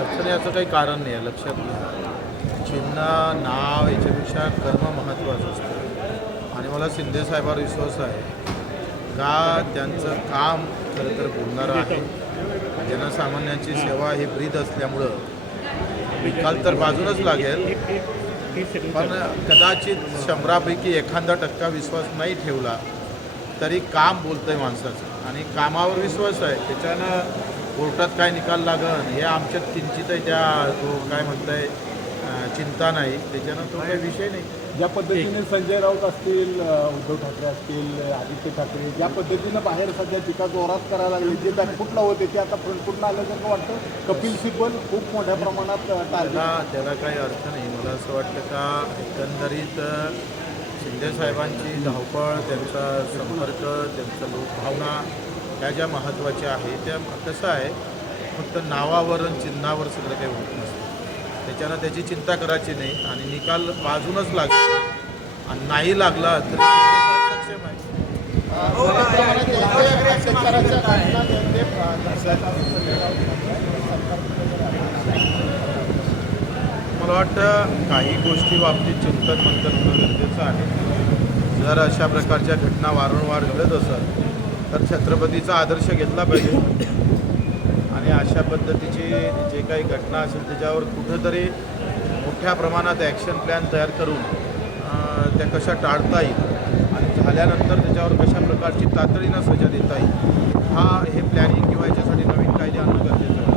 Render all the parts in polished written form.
अडचण याचं काही कारण नाही आहे. लक्षात घ्या, चिन्ह नाव याच्यापेक्षा कर्म महत्त्वाचं असतं. आणि मला शिंदे साहेबांवर विश्वास आहे का त्यांचं काम खरं तर बोलणारं आहे. जनसामान्यांची सेवा ही ब्रीद असल्यामुळं निकाल तर बाजूनच लागेल, पण कदाचित 100पैकी 1% विश्वास नाही ठेवला तरी काम बोलतंय माणसाचं, आणि कामावर विश्वास आहे. त्याच्यानं कोर्टात काय निकाल लागन हे आमच्यात किंचित त्या तो काय म्हणताय चिंता नाही, त्याच्यानं तो काही विषय नाही. ज्या पद्धतीने संजय राऊत असतील, उद्धव ठाकरे असतील, आदित्य ठाकरे ज्या पद्धतीनं बाहेर सध्या टीका जोरात करायला लागले, जे बॅकफुटला होते ते आता फ्रंटफुटला आल्यासारखं वाटतं. कपिल सिब्बल खूप मोठ्या प्रमाणात त्याला काही अर्थ नाही. मला असं वाटतं का एकंदरीत शिंदेसाहेबांची धावपळ, त्यांचा संपर्क, त्यांचं लोकभावना ह्या ज्या महत्त्वाच्या आहे त्या कसं आहे, फक्त नावावर आणि चिन्हावर सगळं काही होत नसतं. त्याच्यानं त्याची चिंता करायची नाही आणि निकाल बाजूनच लागेल, आणि नाही लागला तर सक्षम आहे. मला वाटतं काही गोष्टी बाबतीत चिंतन मंथन होणं गरजेचं आहे. जर अशा प्रकारच्या घटना वारंवार घडत असत तर छत्रपतीचा आदर्श घेतला पाहिजे, आणि अशा पद्धतीची जे काही घटना असेल त्याच्यावर कुठंतरी मोठ्या प्रमाणात ॲक्शन प्लॅन तयार करून त्या कशा टाळता येईल आणि झाल्यानंतर त्याच्यावर कशा प्रकारची तातडीनं सजा देता येईल हे प्लॅनिंग किंवा याच्यासाठी नवीन कायदे आणणं गरजेचं आहे.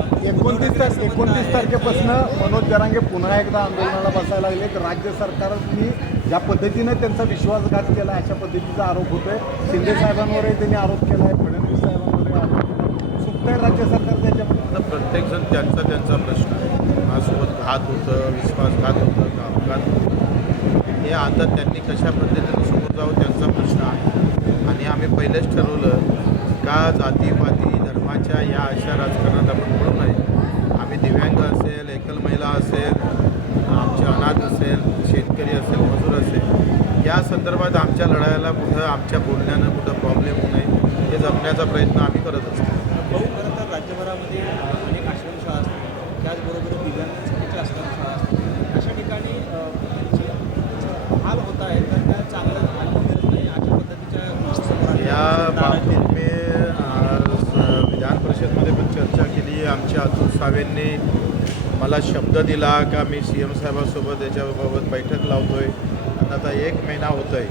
29 तारखेपासून मनोज जरांगे पुन्हा एकदा आंदोलनाला बसायला लागले. तर राज्य सरकारने ज्या पद्धतीनं त्यांचा विश्वासघात केला अशा पद्धतीचा आरोप होतोय. शिंदे साहेबांवरही त्यांनी आरोप केला आहे, फडणवीस साहेबांवरही आरोप केला आहे. सुप्ताय राज्य सरकार त्याच्यामध्ये प्रत्येकजण त्यांचा प्रश्न आहे. माझ्यासोबत घात होतं, विश्वासघात होतं का अपघात होतं, हे आता त्यांनी कशा पद्धतीनं समोर जावं त्यांचा प्रश्न आहे. आणि आम्ही पहिलेच ठरवलं का जातीपाती धर्माच्या या अशा राजकारणात आपण पडू नये. आम्ही दिव्यांग असेल, एकल महिला असेल, आमचे अनाथ असेल, शेतकरी असेल, मजूर असेल, या संदर्भात आमच्या लढायला कुठं आमच्या बोलण्यानं कुठं प्रॉब्लेम होऊ नये हे जपण्याचा प्रयत्न आम्ही करत असतो. खरं तर राज्यभरामध्ये अनेक आश्रमशाळा असतात, त्याचबरोबर दिव्यांगांसाठीच्या आश्रमशाळा असतात. अशा ठिकाणी हाल होत आहे, तर त्या चांगलं अनुभव मिळत नाही अशा पद्धतीच्या या बाबतीत मी विधान परिषदमध्ये पण चर्चा केली. आमच्या अतुल सावेंनी मला शब्द दिला का मी CM साहेबांसोबत याच्याबाबत बैठक लावतो आहे. आता 1 महिना होतो आहे.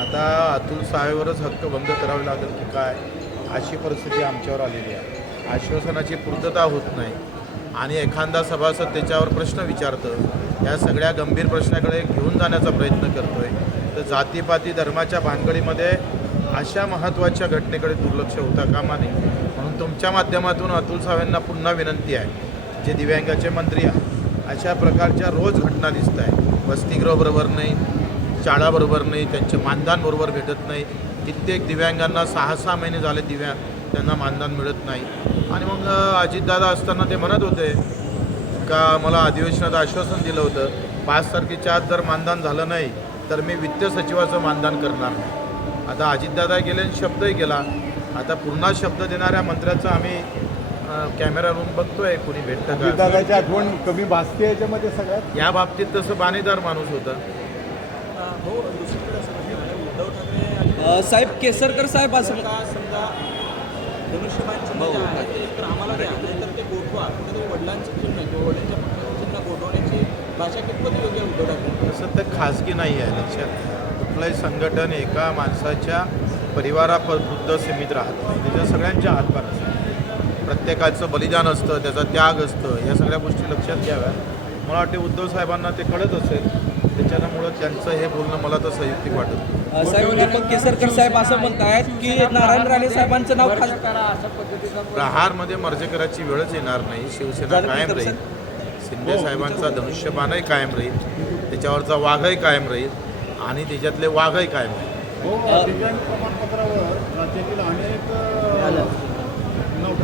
आता अतुल साहेबवरच हक्कभंग करावे लागेल की काय, अशी परिस्थिती आमच्यावर आलेली आहे. आश्वासनाची पूर्तता होत नाही आणि एखादा सभासद त्याच्यावर प्रश्न विचारतं. या सगळ्या गंभीर प्रश्नाकडे घेऊन जाण्याचा प्रयत्न करतो आहे. तर जातीपाती धर्माच्या भानगडीमध्ये अशा महत्त्वाच्या घटनेकडे दुर्लक्ष होता कामा नये. म्हणून तुमच्या माध्यमातून अतुल साहेबांना पुन्हा विनंती आहे, जे दिव्यांगाचे मंत्री आहेत, अशा प्रकारच्या रोज घटना दिसत आहे. वसतिगृह बरोबर नाही, शाळा बरोबर नाही, त्यांचे मानधन बरोबर भेटत नाही. कित्येक दिव्यांगांना 6-6 महिने झाले त्यांना मानधन मिळत नाही. आणि मग अजितदादा असताना ते म्हणत होते का मला अधिवेशनात आश्वासन दिलं होतं 5 तारखेच्या आत जर मानधन झालं नाही तर मी वित्त सचिवाचं मानधन करणार नाही. आता अजितदादा गेले आणि शब्दही केला. आता पुन्हा शब्द देणाऱ्या मंत्र्याचं आम्ही कॅमेरावरून बघतोय, कोणी भेटतं का. दादाची आठवण कमी भासते याच्यामध्ये सगळ्यात. या बाबतीत तसं बाणेदार माणूस होता. हो, दुसरीकडे असं म्हणजे उद्धव ठाकरे साहेब केसरकर साहेब असं का समजा धनुष्यबाण तर आम्हाला द्या, नाहीतर ते गोठवा, तर वडिलांचं चिन्ह किंवा वडिलांच्या पक्षाचं चिन्ह गोठवण्याची भाषा कितपत योग्य आहे उद्धव ठाकरे. तसं तर खाजगी नाही आहे. लक्षात, कुठलंही संघटन एका माणसाच्या परिवारापुरतं सीमित राहत नाही. त्याच्या सगळ्यांच्या हातभार असतात, प्रत्येकाचं बलिदान असतं, त्याचा त्याग असतं. या सगळ्या गोष्टी लक्षात घ्याव्या. मला वाटते उद्धव साहेबांना ते कळत असेल, त्याच्यामुळं त्यांचं हे बोलणं मला तर संयुक्तिक वाटत. साहेब दीपक केसरकर साहेब असं म्हणतायत की नारायण राणे साहेबांचं नाव प्रहारमध्ये मर्ज करायची वेळच येणार नाही. शिवसेना कायम राहील, शिंदे साहेबांचा धनुष्यबाणही कायम राहील, त्याच्यावरचा वाघही कायम राहील आणि त्याच्यातले वाघही कायम राहील. दिव्यांग प्रमाणपत्रावर राज्यातील अनेक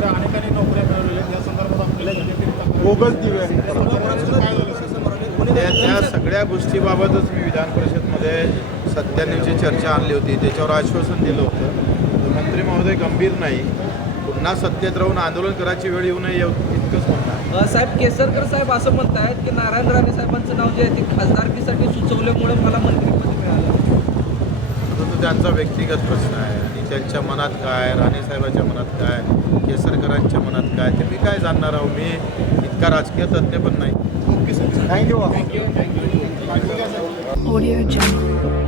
अनेकांनी नोकऱ्या मिळवलेल्या त्या संदर्भात बोगस दिव्यांग त्या सगळ्या गोष्टीबाबतच मी विधान परिषदमध्ये 97ची चर्चा आणली होती. त्याच्यावर आश्वासन दिलं होतं. मंत्री महोदय गंभीर नाही, पुन्हा सत्तेत राहून आंदोलन करायची वेळ येऊ नये एकच म्हणणं आहे. साहेब केसरकर साहेब असं म्हणतायत की नारायण राणे साहेबांचं नाव जे आहे ते खासदारकीसाठी सुचवल्यामुळे मला मंत्रिपद मिळालं. आता तो त्यांचा व्यक्तिगत प्रश्न आहे आणि त्यांच्या मनात काय, राणेसाहेबांच्या मनात काय, केसरकरांच्या मनात काय, ते मी काय जाणणार आहो. मी इतका राजकीय तज्ज्ञ पण नाही. थँक्यू. Audio Jungle.